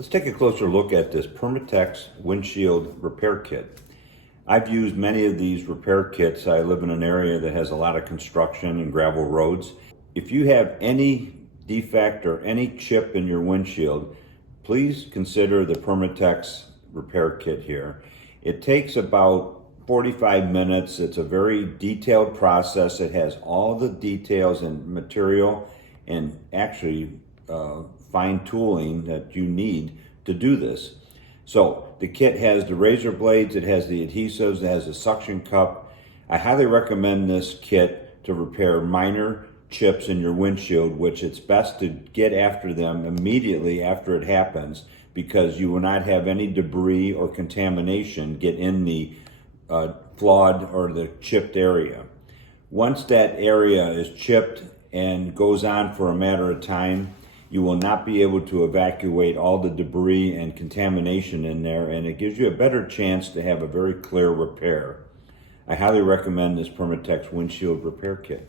Let's take a closer look at this Permatex Windshield Repair Kit. I've used many of these repair kits. I live in an area that has a lot of construction and gravel roads. If you have any defect or any chip in your windshield, please consider the Permatex Repair Kit here. It takes about 45 minutes. It's a very detailed process. It has all the details and material and actually fine tooling that you need to do this. So the kit has the razor blades, it has the adhesives, it has a suction cup. I highly recommend this kit to repair minor chips in your windshield, which it's best to get after them immediately after it happens, because you will not have any debris or contamination get in the flawed or the chipped area. Once that area is chipped and goes on for a matter of time, you will not be able to evacuate all the debris and contamination in there, and it gives you a better chance to have a very clear repair. I highly recommend this Permatex Windshield Repair Kit.